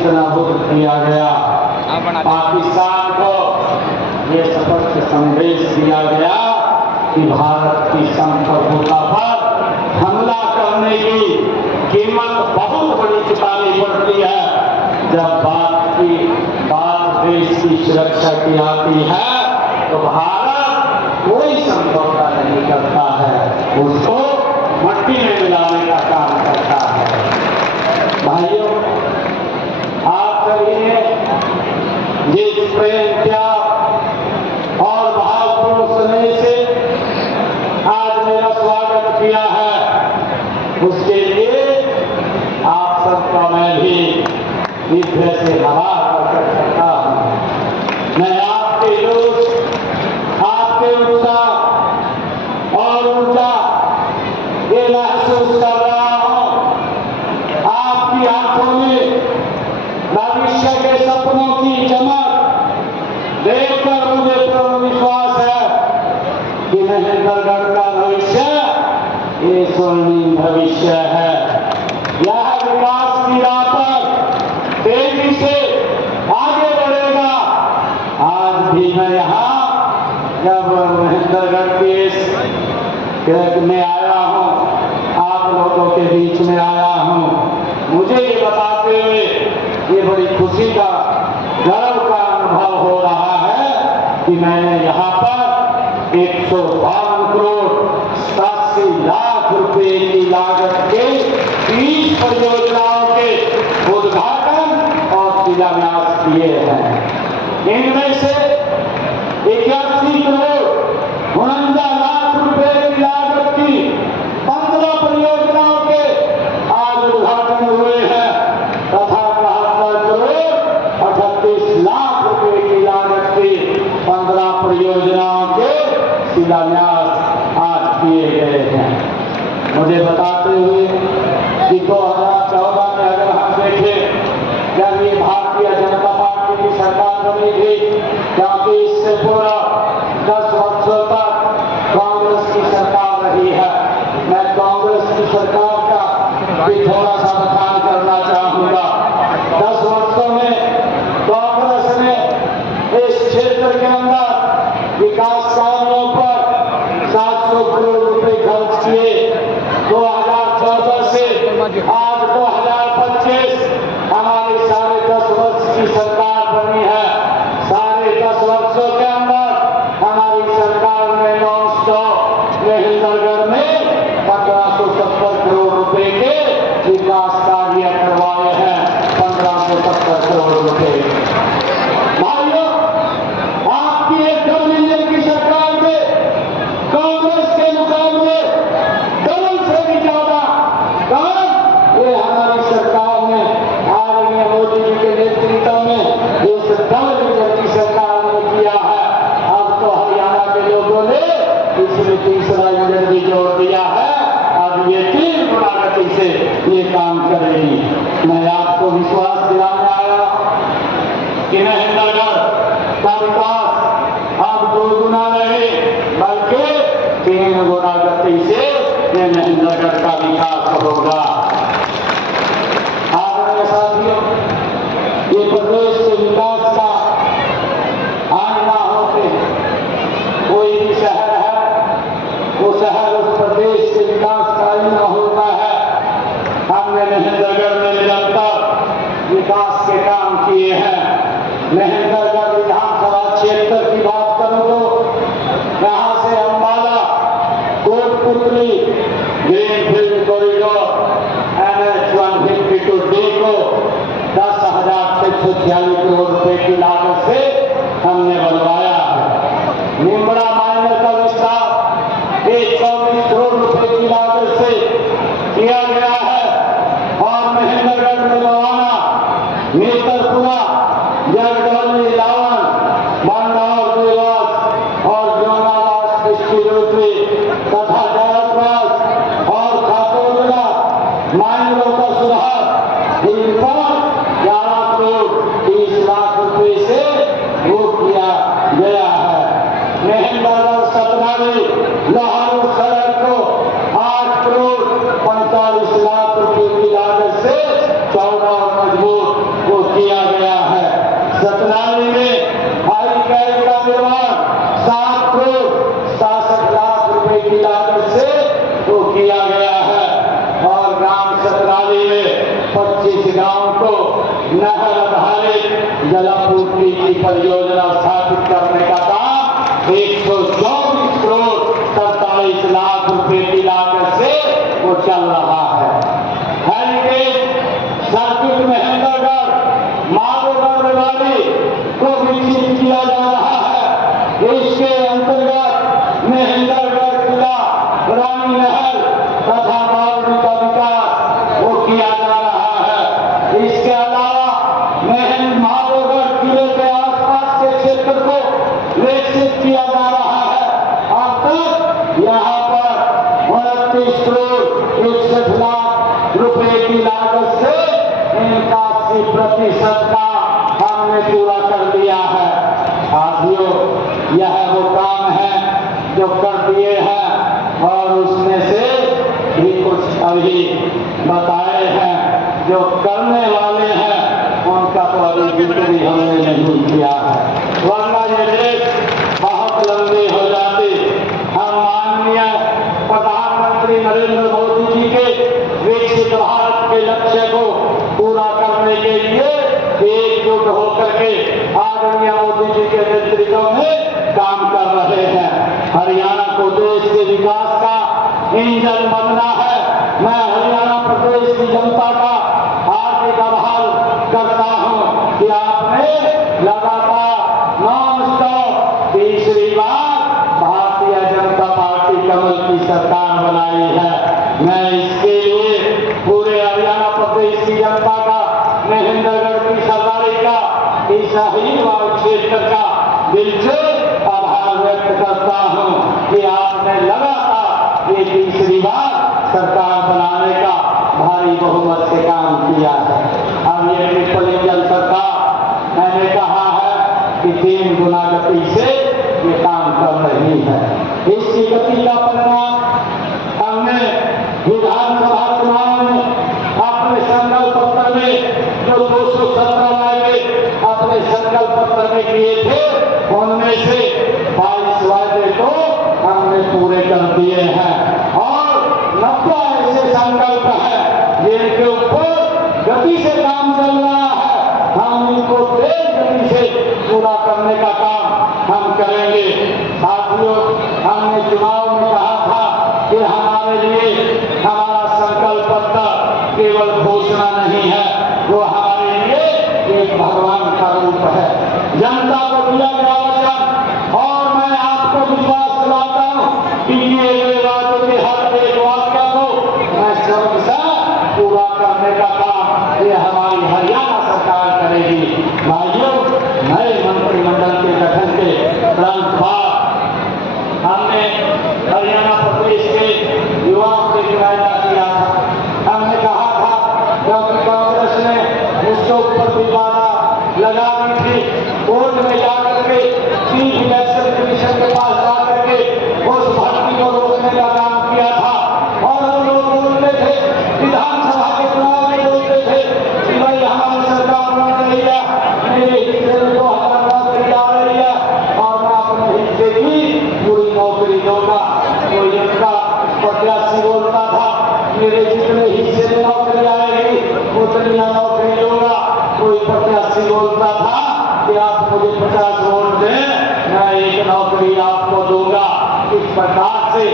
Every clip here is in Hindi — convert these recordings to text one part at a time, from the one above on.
नेस्त नाबूद किया गया। पाकिस्तान को ये स्पष्ट संदेश दिया गया कि भारत की संप्रभुता पर हमला करने की कीमत बहुत बड़ी चुकानी पड़ती है। जब बात देश की सुरक्षा की आती है तो भारत कोई समझौता नहीं करता है, उसको मट्टी में मिलाने का काम करता है। भाइयों, आप कहिए जिस प्रेम त्याग और भावपूर्ण स्नेह से आज मेरा स्वागत किया है, उसके लिए आप सबका मैं भी हृदय से आभार प्रकट करता हूं। मैं आपके जोश, आपके उत्साह और ऊर्जा ये महसूस कर रहा हूं। आपकी आंखों में भविष्य के सपनों की चमक देखकर मुझे पूर्ण विश्वास है कि महेंद्रगढ़ का भविष्य ये स्वर्णिम भविष्य है। यह विकास की राह पर तेजी से आगे बढ़ेगा। आज भी मैं यहाँ जब महेंद्रगढ़ के में आया हूँ, आप लोगों के बीच में आया हूँ, मुझे ये बताते हुए ये बड़ी खुशी का, गर्व का अनुभव हो रहा है कि मैंने यहाँ पर 152 करोड़ 87 लाख रुपए की लागत के 30 परियोजनाओं के उद्घाटन और शिलान्यास किए हैं। इनमें से 81 करोड़ 49 लाख रुपए की लागत की 15 परियोजनाओं के आज उद्घाटन हुए हैं तथा 72 करोड़ 38 लाख रुपए की लागत की 15 परियोजनाओं के शिलान्यास आज किए गए हैं। मुझे बताते हुए कि 2014 में अगर हम देखें जब ये भारतीय जनता पार्टी की सरकार बनी थी, क्योंकि इससे पूरा 10 वर्षों तक कांग्रेस की सरकार रही है, मैं कांग्रेस की सरकार का भी थोड़ा सा बखान करना चाहूंगा। 10 वर्षों में कांग्रेस ने इस क्षेत्र के अंदर विकास कार्यों पर 700 करोड़ रुपए खर्च किए। 2014 से आज 2025 हमारी 10.5 वर्ष की सरकार बनी है। 10.5 वर्षों के अंदर हमारी सरकार ने नॉन-स्टॉप महेंद्रगढ़ में 1570 करोड़ रुपए के विकास कार्य करवाए हैं। 1570 करोड़ रुपए। भाइयों, आपकी 1 मिलियन की सरकार में कांग्रेस के मुकाबले डबल से भी ज्यादा काम ये हमारी सरकार ने आदरणीय मोदी जी के नेतृत्व में इस 10 मिलियन की सरकार ने किया है। अब तो हरियाणा के लोगों ने इसमें तीसरा इंजन भी जोड़ दिया है। अब ये 3 गुना गति से ये काम करेगी। मैं आपको विश्वास दिलाने आया कि महेंद्रगढ़ का विकास अब 2 गुना नहीं बल्कि 3 गुना गति से ये महेंद्रगढ़ का विकास होगा। आदरणीय साथियों, ये प्रदेश के विकास का आईना होते हैं। कोई भी शहर है, वो शहर उस प्रदेश के विकास का आईना होता है। हमने महेंद्रगढ़ में निरंतर विकास के काम किए हैं। महेंद्रगढ़ विधानसभा क्षेत्र की बात करूं तो यहाँ से Ambala Kotputli greenfield corridor NH 152D को 10,646 करोड़ रुपए की लागत से हमने बनवाया है। निम्बड़ा माइनर का विस्तार 24 करोड़ रुपए की लागत से किया गया है और महेंद्रगढ़ में रवाना नेत्रपुरा, जगदलपुर, लावन, बंडौर, देवास और जोनावास डिस्ट्रीब्यूटरी तथा जयप्रकाश और खातोला माइनरों का सुधार इन पर 11 करोड़ 30 लाख रुपए से वो किया गया है। महेंद्रगढ़ सतनावी लोहारू सड़क को 8 करोड़ 45 परियोजना स्थापित करने का काम 124 करोड़ 47 लाख रुपए की लागत से वो चल रहा है। हेरिटेज सर्किट महेंद्रगढ़ माधोगढ़ रेवाड़ी को विकसित किया जा रहा है। इसके अंतर्गत महेंद्रगढ़ किला रानी महल तथा बावड़ी का विकास वो किया जा रहा है। इसके अलावा माधोगढ़ किले के आसपास के क्षेत्र को विकसित किया जा रहा है। अब तक यहाँ पर 29 करोड़ 61 लाख रुपए की लागत से 81% का हमने पूरा कर दिया है। साथियों, यह वो काम है जो कर दिए हैं और उसमें से भी कुछ अभी बताए हैं जो करने वाले हैं उनका तो अभी जिक्र हमने नहीं किया है, वरना ये देश बहुत लंबे हो जाते। हम माननीय प्रधानमंत्री नरेंद्र मोदी जी के विकसित भारत के लक्ष्य को पूरा करने के लिए एकजुट होकर के आदरणीय मोदी जी के नेतृत्व में काम कर रहे हैं। हरियाणा को देश के विकास का इंजन बनना है। मैं हरियाणा प्रदेश की जनता का हार्दिक आभार करता हूं कि आपने लगातार नॉन स्टॉप तीसरी बार भारतीय जनता पार्टी कमल की सरकार बनाई है। मैं इसके लिए पूरे हरियाणा प्रदेश की जनता का, महेंद्रगढ़ की सरदारी का, शाहीनबाग क्षेत्र का दिल से आभार व्यक्त करता हूं कि आपने लगातार ये तीसरी बार सरकार बनाने का भारी बहुमत से काम किया है। अब ये ट्रिपल इंजन सरकार, मैंने कहा है कि 3 गुना गति से ये काम कर रही है। इसकी गति का परिणाम हमने विधानसभा चुनाव में अपने संकल्प पत्र में जो 217 वायदे अपने संकल्प पत्र में किए थे, उनमें से 22 वायदे तो हमने पूरे कर दिए हैं और 90 ऐसे संकल्प हैं जिनके ऊपर गति से काम चल रहा है। हम इनको तेज गति से पूरा करने का काम हम करेंगे। साथियों, हमने चुनाव में कहा था कि हमारे लिए हमारा संकल्प पत्र केवल घोषणा नहीं है, वो हमारे लिए एक भगवान का रूप है। जनता को दिया गया वचन और मैं आपको विश्वास दिलाता हूं कि किए गए वादे के हर एक वाक्य को मैं सबसे पूरा करने का काम ये हमारी हरियाणा सरकार करेगी। भाइयों, नए मंत्रिमंडल के गठन के तुरंत बाद हमने हरियाणा प्रदेश के युवाओं से वायदा किया था। हमने कहा था, क्योंकि कांग्रेस ने उसके ऊपर भी वादा लगा दी थी, कोर्ट में जाकर के चीफ इलेक्शन कमीशन के पास जाकर के उस भर्ती को रोकने का काम किया था। और हम लोग बोलते थे, विधानसभा के चुनाव में बोलते थे कि भाई हमारी सरकार बन रही है, मेरे हिस्से में 2000 नौकरी आ रही है और मैं अपने हिस्से की पूरी नौकरी दूंगा। कोई जनता प्रत्याशी बोलता था, मेरे जितने हिस्से में नौकरी आएगी उतनी नौकरी दूंगा। कोई प्रत्याशी बोलता था कि आप मुझे 50 वोट दें, मैं 1 नौकरी आपको दूंगा। इस प्रकार से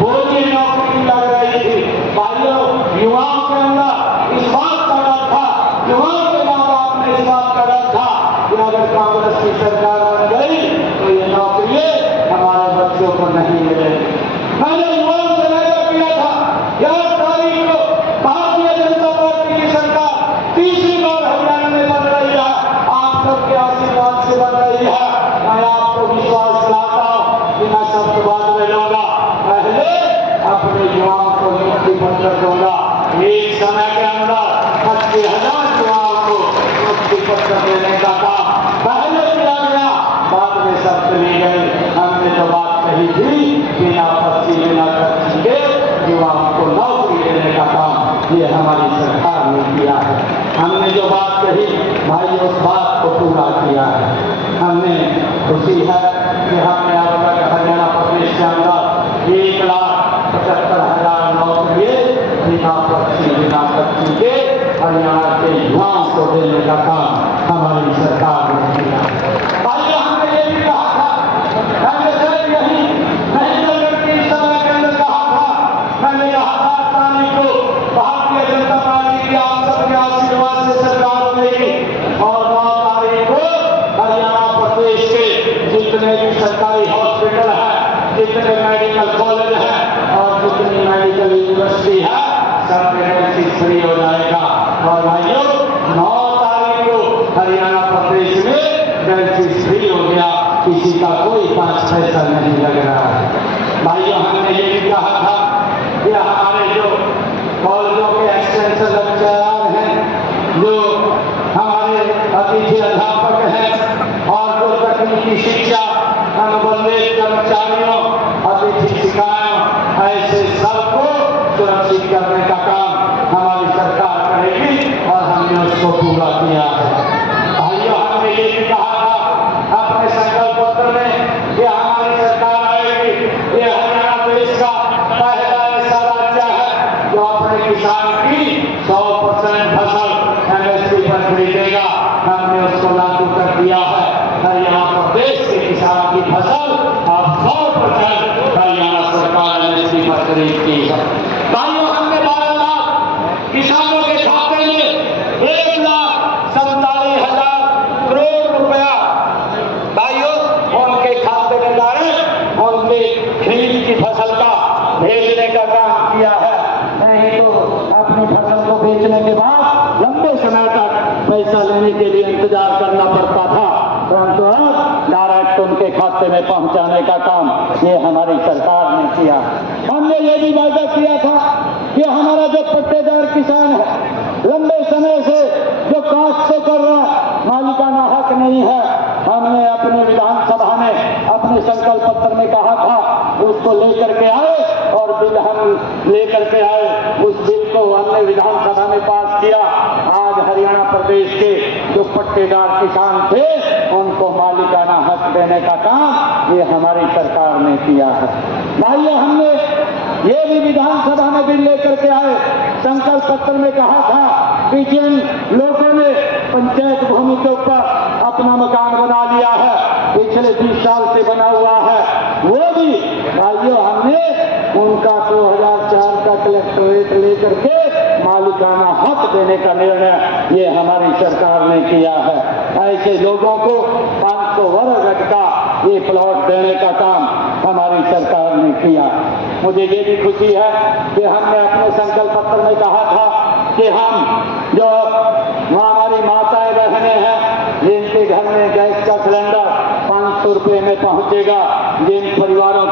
बोली नौकरी लग रही थी। भाइयों, युवाओं के अंदर इस बात का डर था, युवाओं के माँ बाप ने इस बात का डर था कि अगर कांग्रेस की सरकार बन गई तो ये नौकरी हमारे बच्चों को नहीं मिलेगी। मैंने युवाओं से वादा किया था, 11 तारीख को भारतीय जनता पार्टी की सरकार तीसरी बार हरियाणा में बन रही है, आप सबके आशीर्वाद से बन रही है। मैं आपको विश्वास दिलाता हूं कि मैं शब्द बाद में लूंगा, पहले अपने युवाओं को नियुक्ति पत्र दूंगा। एक समय के अंदर 25,000 युवाओं को नियुक्ति पत्र देने का काम पहले किया गया, बाद में शर्त ली गई। हमने जो बात कही थी, बिना पर्ची बिना खर्ची के युवाओं को नौकरी देने का काम ये हमारी सरकार ने किया है। हमने जो बात कही भाई, उस बात को पूरा किया है। हमने खुशी है कि हमने अब तक हरियाणा प्रदेश के अंदर 1,75,000 नौकरी बिना पर्ची बिना खर्ची के हरियाणा के युवाओं को देने का काम हमारी सरकार ने किया है। फ्री हो जाएगा। और भाइयों 9 तारीख को हरियाणा प्रदेश में डायलिसिस फ्री हो गया, किसी का कोई 5 पैसा नहीं लग रहा है। भाइयों हमने ये भी कहा था कि हमारे जो कॉलेजों के एक्सटेंशन लेक्चरर हैं, जो हमारे अतिथि अध्यापक हैं और जो तकनीकी शिक्षा अनुबंधित कर्मचारियों, अतिथि शिक्षकों, ऐसे सबको सुरक्षित करने का काम हमारी सरकार करेगी और हमने उसको पूरा किया है। भाइयों हमने ये भी कहा था अपने संकल्प पत्र में कि हमारी सरकार आएगी, ये हरियाणा देश का पहला ऐसा राज्य है जो अपने किसान की 100% फसल MSP पर खरीदेगा। हमने उसको लागू कर दिया है। हरियाणा प्रदेश के किसान की फसल अब 100% हरियाणा सरकार MSP पर खरीदती है। भाइयों हमने 12 लाख किसानों के खाते में 1,47,000 करोड़ रुपया भाइयों उनके खाते में डाले, उनके खरीद की फसल का भेजने का काम किया है। नहीं तो अपनी फसल को बेचने के बाद लंबे समय तक पैसा लेने के लिए इंतजार करना पड़ता था, परंतु अब डायरेक्ट उनके खाते में पहुंचाने का काम ये हमारी सरकार ने किया। हमने ये भी वायदा किया था कि हमारा जो पट्टेदार किसान है, लंबे समय से जो काश्त से कर रहा मालिकाना हक नहीं है, हमने अपने विधानसभा में अपने संकल्प पत्र में कहा था उसको लेकर के आए और बिल हम लेकर के आए। उस बिल को हमने विधानसभा में पास किया। आज हरियाणा प्रदेश के जो पट्टेदार किसान थे उनको मालिकाना हक देने का काम ये हमारी सरकार ने किया है। भाइयों हमने ये भी विधानसभा में बिल लेकर के आए, संकल्प पत्र में कहा था कि जिन लोगों ने पंचायत भूमि के ऊपर अपना मकान बना लिया है, पिछले 20 साल से बना हुआ है, वो भी भाइयों हमने उनका 2004 का कलेक्टरेट लेकर के मालिकाना हक देने का निर्णय ये हमारी सरकार ने किया है। ऐसे लोगों को 500 वर्ग गज का ये प्लॉट देने का काम हमारी सरकार ने किया। मुझे ये भी खुशी है कि हमने अपने संकल्प पत्र में कहा था कि हम जो हमारी माताएं बहनें हैं जिनके घर में गैस का सिलेंडर 500 रुपये में पहुंचेगा, जिन परिवारों